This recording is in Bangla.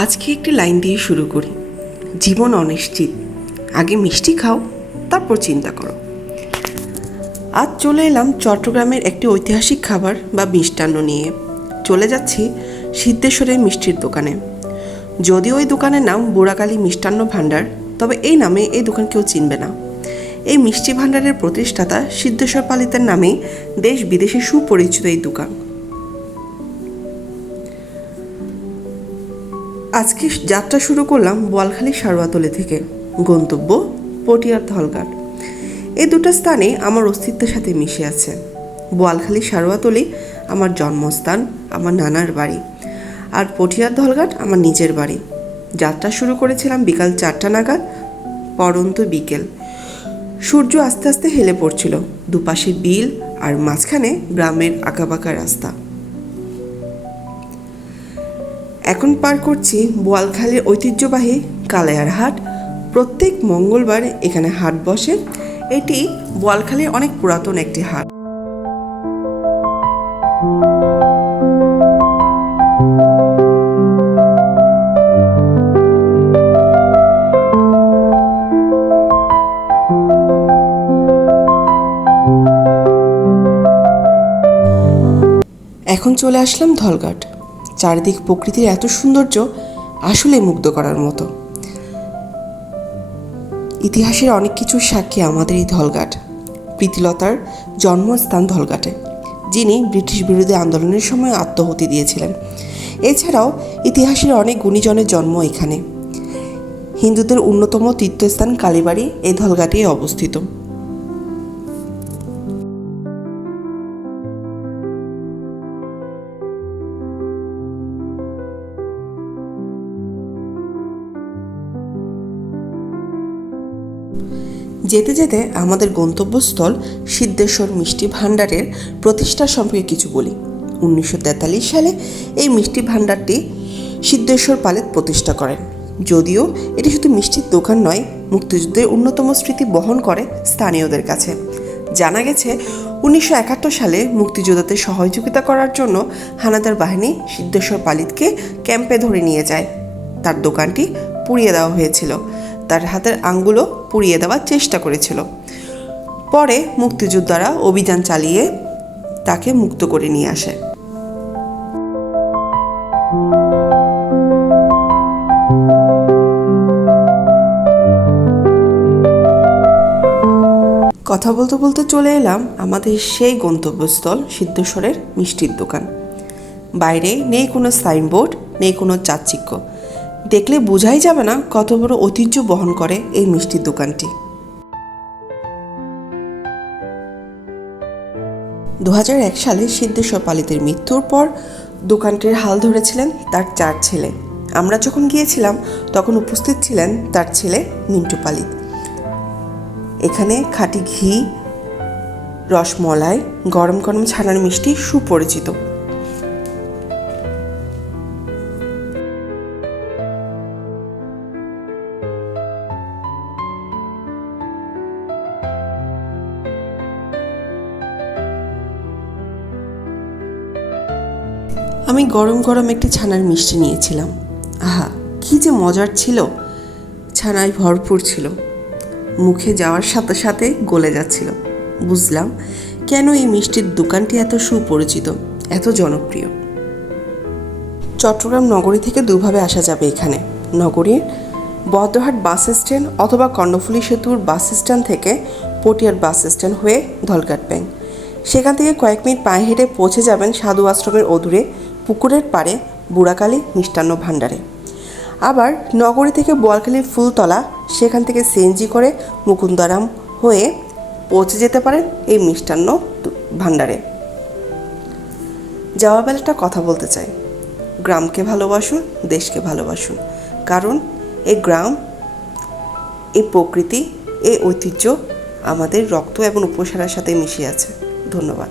আজকে একটি লাইন দিয়ে শুরু করি। জীবন অনিশ্চিত, আগে মিষ্টি খাও, তারপর চিন্তা করো। আজ চলে এলাম চট্টগ্রামের একটি ঐতিহাসিক খাবার বা মিষ্টান্ন নিয়ে। চলে যাচ্ছি সিদ্ধেশ্বরের মিষ্টির দোকানে। যদিও ওই দোকানের নাম বুড়াকালী মিষ্টান্ন ভাণ্ডার, তবে এই নামে এই দোকান কেউ চিনবে না। এই মিষ্টি ভাণ্ডারের প্রতিষ্ঠাতা সিদ্ধেশ্বর পালিতের নামেই দেশ বিদেশে সুপরিচিত এই দোকান। আজকে যাত্রা শুরু করলাম বোয়ালখালী সারোয়াতলি থেকে, গন্তব্য পটিয়ার ধলঘাট। এই দুটো স্থানে আমার অস্তিত্বের সাথে মিশে আছে। বোয়ালখালী সারোয়াতলি আমার জন্মস্থান, আমার নানার বাড়ি, আর পটিয়ার ধলঘাট আমার নিজের বাড়ি। যাত্রা শুরু করেছিলাম বিকাল 4টা নাগাদ, পরন্ত বিকেল। সূর্য আস্তে আস্তে হেলে পড়ছিল, দুপাশে বিল আর মাঝখানে গ্রামের আঁকাবাঁকা রাস্তা। এখন পার করছি বোয়ালখালীর ঐতিহ্যবাহী কালায়ার হাট। প্রত্যেক মঙ্গলবার এখানে হাট বসে। এটি বোয়ালখালীর অনেক পুরাতন একটি হাট। এখন চলে আসলাম ধলঘাট। চারিদিক প্রকৃতির এত সৌন্দর্য আসলে মুগ্ধ করার মতো। ইতিহাসের অনেক কিছুর সাক্ষী আমাদের এই ধলঘাট। প্রীতিলতার জন্মস্থান ধলঘাটে, যিনি ব্রিটিশ বিরোধী আন্দোলনের সময় আত্মাহুতি দিয়েছিলেন। এছাড়াও ইতিহাসের অনেক গুণীজনের জন্ম এখানে। হিন্দুদের অন্যতম তীর্থস্থান কালীবাড়ি এই ধলঘাটেই অবস্থিত। যেতে যেতে আমাদের গন্তব্যস্থল সিদ্ধেশ্বর মিষ্টি ভাণ্ডারের প্রতিষ্ঠা সম্পর্কে কিছু বলি। 1943 সালে এই মিষ্টি ভাণ্ডারটি সিদ্ধেশ্বর পালিত প্রতিষ্ঠা করেন। যদিও এটি শুধু মিষ্টির দোকান নয়, মুক্তিযুদ্ধের অন্যতম স্মৃতি বহন করে স্থানীয়দের কাছে। জানা গেছে 1971 সালে মুক্তিযোদ্ধাদের সহযোগিতা করার জন্য হানাদার বাহিনী সিদ্ধেশ্বর পালিতকে ক্যাম্পে ধরে নিয়ে যায়। তার দোকানটি পুড়িয়ে দেওয়া হয়েছিল। তার হাতের আঙ্গুলও পুড়িয়ে দেওয়ার চেষ্টা করেছিল। পরে মুক্তিযোদ্ধারা অভিযান চালিয়ে তাকে মুক্ত করে নিয়ে আসে। কথা বলতে বলতে চলে এলাম আমাদের সেই গন্তব্যস্থল সিদ্ধেশ্বরের মিষ্টির দোকান। বাইরে নেই কোনো সাইনবোর্ড, নেই কোনো চাকচিক্য। দেখলে বোঝাই যাবে না কত বড় ঐতিহ্য বহন করে এই মিষ্টির দোকানটি। 2001 সালে সিদ্ধেশ্বর পালিতের মৃত্যুর পর দোকানটির হাল ধরেছিলেন তার 4 ছেলে। আমরা যখন গিয়েছিলাম তখন উপস্থিত ছিলেন তার ছেলে মিন্টু পালিত। এখানে খাঁটি ঘি, রসমলাই, গরম গরম ছানার মিষ্টি সুপরিচিত। আমি গরম গরম একটি ছানার মিষ্টি নিয়েছিলাম। আহা, কি যে মজার ছিল! ছানায় ভরপুর ছিল, মুখে যাওয়ার সাথে সাথে গলে যাচ্ছিল। বুঝলাম কেন এই মিষ্টির দোকানটি এত সুপরিচিত, এত জনপ্রিয়। চট্টগ্রাম নগরী থেকে দুভাবে আসা যাবে এখানে। নগরীর বদ্রহাট বাস স্ট্যান্ড অথবা কর্ণফুলী সেতুর বাস স্ট্যান্ড থেকে পটিয়ার বাস স্ট্যান্ড হয়ে ধলঘাট ব্যাংক। সেখান থেকে কয়েক মিনিট পায়ে হেঁটে পৌঁছে যাবেন সাধু আশ্রমের অদূরে পুকুরের পাড়ে বুড়াকালী মিষ্টান্ন ভাণ্ডারে। আবার নগরী থেকে বোয়ালখালীর ফুলতলা, সেখান থেকে সিএনজি করে মুকুন্দারাম হয়ে পৌঁছে যেতে পারেন এই মিষ্টান্ন ভাণ্ডারে। যাওয়ার বেলা একটা কথা বলতে চাই, গ্রামকে ভালোবাসুন, দেশকে ভালোবাসুন। কারণ এই গ্রাম, এই প্রকৃতি, এই ঐতিহ্য আমাদের রক্ত এবং উপসারার সাথে মিশে আছে। ধন্যবাদ।